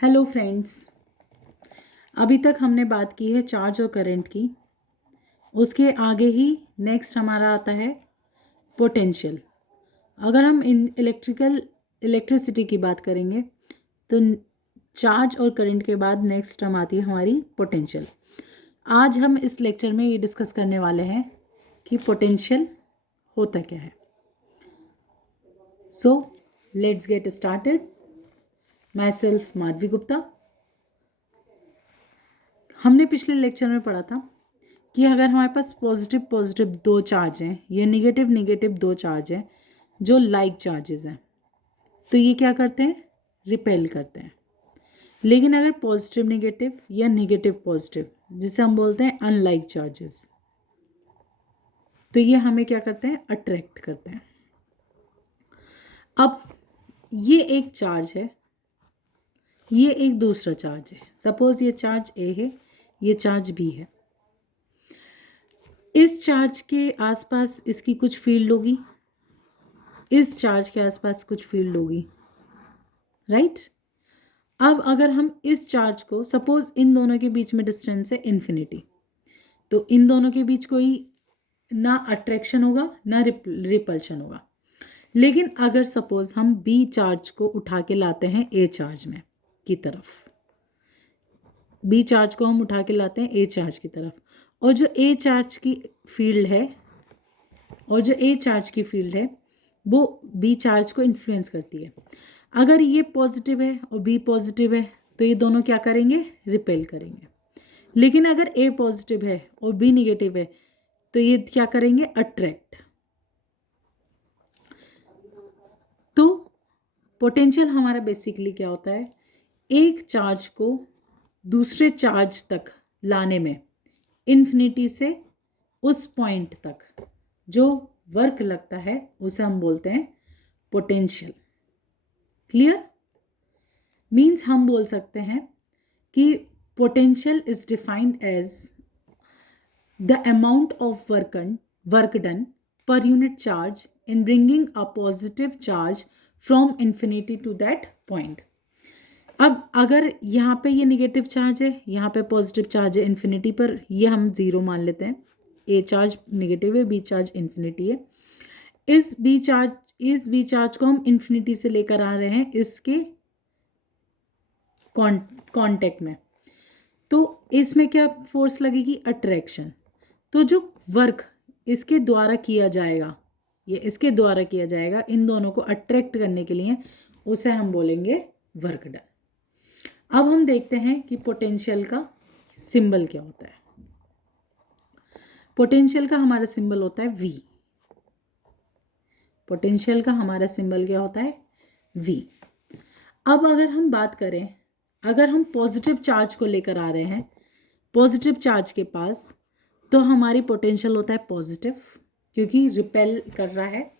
Hello friends. अभी तक हमने बात की है चार्ज और करंट की। उसके आगे ही नेक्स्ट हमारा आता है पोटेंशियल। अगर हम इलेक्ट्रिसिटी की बात करेंगे तो चार्ज और करंट के बाद नेक्स्ट टर्म आती है हमारी पोटेंशियल। आज हम इस लेक्चर में ये डिस्कस करने वाले हैं कि पोटेंशियल होता क्या है। So let's get started. My self Madhavi Gupta. हमने पिछले लेक्चर में पढ़ा था कि अगर हमारे पास पॉजिटिव पॉजिटिव दो चार्ज हैं या निगेटिव निगेटिव दो चार्ज हैं जो लाइक चार्जेस हैं तो ये क्या करते हैं, रिपेल करते हैं। लेकिन अगर पॉजिटिव निगेटिव या निगेटिव पॉजिटिव जिसे हम बोलते हैं अनलाइक चार्जेस, तो ये हमें क्या करते हैं, अट्रैक्ट करते हैं। अब ये एक चार्ज है, ये एक दूसरा चार्ज है। सपोज ये चार्ज ए है, ये चार्ज बी है। इस चार्ज के आसपास इसकी कुछ फील्ड होगी, इस चार्ज के आसपास कुछ फील्ड होगी, राइट। अब अगर हम इस चार्ज को, सपोज इन दोनों के बीच में डिस्टेंस है इन्फिनिटी, तो इन दोनों के बीच कोई ना अट्रैक्शन होगा ना रिपल्शन होगा। लेकिन अगर सपोज हम बी चार्ज को उठा के लाते हैं ए चार्ज में की तरफ, बी चार्ज को हम उठा के लाते हैं ए चार्ज की तरफ, और जो ए चार्ज की फील्ड है वो बी चार्ज को इन्फ्लुएंस करती है। अगर ये पॉजिटिव है और बी पॉजिटिव है तो ये दोनों क्या करेंगे, रिपेल करेंगे। लेकिन अगर ए पॉजिटिव है और बी निगेटिव है तो ये क्या करेंगे, अट्रैक्ट। तो पोटेंशियल हमारा बेसिकली क्या होता है, एक चार्ज को दूसरे चार्ज तक लाने में इन्फिनिटी से उस पॉइंट तक जो वर्क लगता है उसे हम बोलते हैं पोटेंशियल। क्लियर? मीन्स हम बोल सकते हैं कि potential is defined as the amount of work done per unit charge in bringing a positive charge from infinity to that point. अब अगर यहाँ पे ये निगेटिव चार्ज है, यहाँ पे पॉजिटिव चार्ज है इन्फिनिटी पर, ये हम ज़ीरो मान लेते हैं। ए चार्ज निगेटिव है, बी चार्ज इन्फिनिटी है। इस बी चार्ज को हम इन्फिनिटी से लेकर आ रहे हैं इसके कांटेक्ट में, तो इसमें क्या फोर्स लगेगी, अट्रैक्शन। तो जो वर्क इसके द्वारा किया जाएगा, ये इसके द्वारा किया जाएगा इन दोनों को अट्रैक्ट करने के लिए, उसे हम बोलेंगे वर्क डन। अब हम देखते हैं कि पोटेंशियल का सिंबल क्या होता है। पोटेंशियल का हमारा सिंबल होता है V। पोटेंशियल का हमारा सिंबल क्या होता है, V। अब अगर हम बात करें, अगर हम पॉजिटिव चार्ज को लेकर आ रहे हैं पॉजिटिव चार्ज के पास, तो हमारी पोटेंशियल होता है पॉजिटिव क्योंकि रिपेल कर रहा है।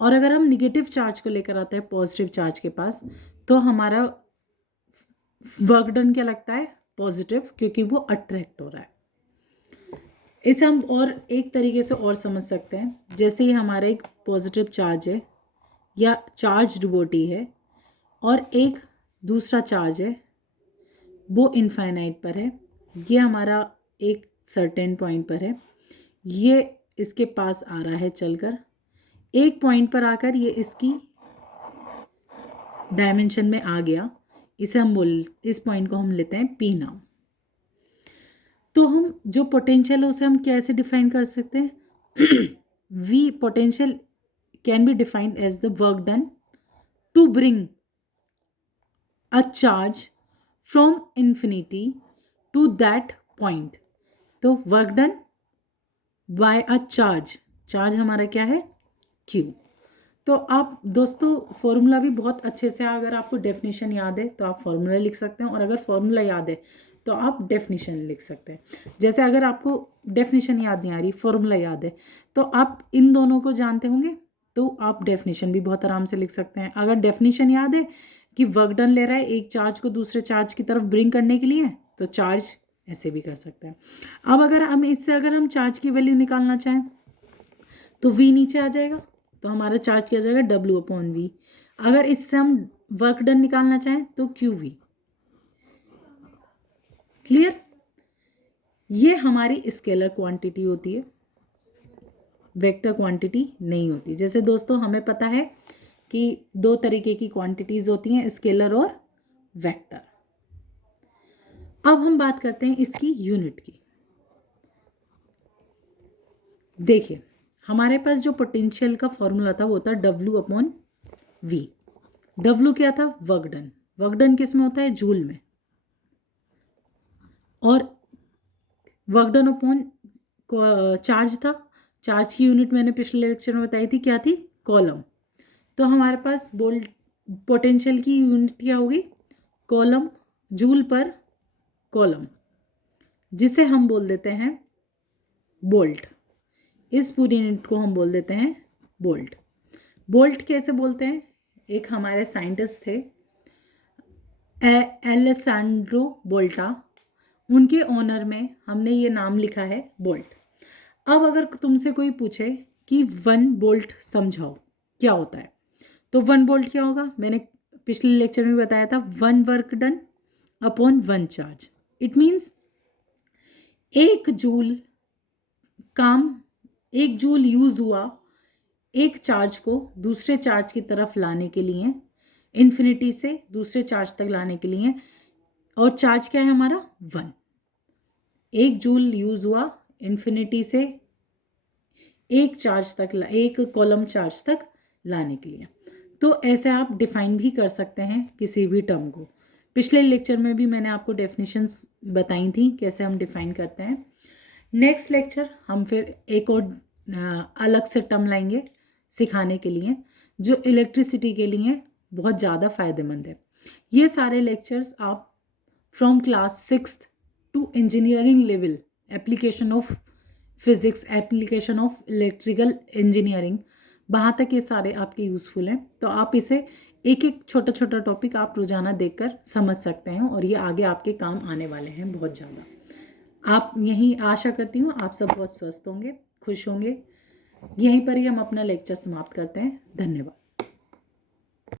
और अगर हम निगेटिव चार्ज को लेकर आते हैं पॉजिटिव चार्ज के पास, तो हमारा वर्क डन क्या लगता है, पॉजिटिव, क्योंकि वो अट्रैक्ट हो रहा है। इसे हम और एक तरीके से और समझ सकते हैं, जैसे ही हमारा एक पॉजिटिव चार्ज है या चार्ज्ड बॉडी है और एक दूसरा चार्ज है वो इनफाइनाइट पर है, ये हमारा एक सर्टेन पॉइंट पर है, ये इसके पास आ रहा है चलकर, एक पॉइंट पर आकर ये इसकी डायमेंशन में आ गया, इसे हम इस पॉइंट को हम लेते हैं P नाम। तो हम जो पोटेंशियल है उसे हम कैसे डिफाइन कर सकते हैं, V potential can be defined as the work done to bring a charge from infinity to that point. तो work done by a charge हमारा क्या है, Q। तो आप दोस्तों फॉर्मूला भी बहुत अच्छे से, अगर आपको डेफिनेशन याद है तो आप फॉर्मूला लिख सकते हैं, और अगर फॉर्मूला याद है तो आप डेफिनेशन लिख सकते हैं। जैसे अगर आपको डेफिनेशन याद नहीं आ रही, फॉर्मूला याद है, तो आप इन दोनों को जानते होंगे तो आप डेफिनेशन भी बहुत आराम से लिख सकते हैं। अगर डेफिनेशन याद है कि वर्क डन ले रहा है एक चार्ज को दूसरे चार्ज की तरफ ब्रिंग करने के लिए, तो चार्ज ऐसे भी कर सकते हैं। अब अगर हम इससे अगर हम चार्ज की वैल्यू निकालना चाहें तो V नीचे आ जाएगा, तो हमारा चार्ज किया जाएगा W/V। अगर इससे हम वर्क डन निकालना चाहें तो QV। क्लियर? ये हमारी स्केलर क्वांटिटी होती है, वेक्टर क्वांटिटी नहीं होती। जैसे दोस्तों हमें पता है कि दो तरीके की क्वांटिटीज होती हैं, स्केलर और वेक्टर। अब हम बात करते हैं इसकी यूनिट की। देखिए हमारे पास जो पोटेंशियल का फॉर्मूला था वो था W/V। W क्या था? Work done. वर्क डन किस में होता है? जूल में। और वर्क डन अपॉन चार्ज था। चार्ज की यूनिट मैंने पिछले लेक्चर में बताई थी, क्या थी? कॉलम। तो हमारे पास बोल्ट पोटेंशियल की यूनिट क्या होगी? कॉलम, जूल पर कॉलम, जिसे हम बोल देते हैं बोल्ट। इस पूरी यूनिट को हम बोल देते हैं बोल्ट। बोल्ट कैसे बोलते हैं? एक हमारे साइंटिस्ट थे एलेसैंड्रो बोल्टा, उनके ऑनर में हमने ये नाम लिखा है बोल्ट। अब अगर तुमसे कोई पूछे कि 1 बोल्ट समझाओ क्या होता है, तो 1 बोल्ट क्या होगा? मैंने पिछले लेक्चर में बताया था 1 work done upon 1 charge. It means 1 joule काम, 1 जूल यूज हुआ एक चार्ज को दूसरे चार्ज की तरफ लाने के लिए, इन्फिनिटी से दूसरे चार्ज तक लाने के लिए। और चार्ज क्या है हमारा? 1। 1 जूल यूज हुआ इन्फिनिटी से एक चार्ज तक, एक कॉलम चार्ज तक लाने के लिए। तो ऐसे आप डिफाइन भी कर सकते हैं किसी भी टर्म को। पिछले लेक्चर में भी मैंने आपको डेफिनेशंस बताई थी कैसे हम डिफाइन करते हैं। नेक्स्ट लेक्चर हम फिर एक और अलग से टर्म लाएंगे सिखाने के लिए, जो इलेक्ट्रिसिटी के लिए बहुत ज़्यादा फ़ायदेमंद है। ये सारे लेक्चर्स आप from class 6th to engineering level, application of physics, application of electrical engineering, वहाँ तक ये सारे आपके यूज़फुल हैं। तो आप इसे एक एक छोटा छोटा टॉपिक आप रोज़ाना देखकर समझ सकते हैं और ये आगे आपके काम आने वाले हैं बहुत ज़्यादा। आप यहीं आशा करती हूँ आप सब बहुत स्वस्थ होंगे, खुश होंगे। यहीं पर ही हम अपना लेक्चर समाप्त करते हैं। धन्यवाद।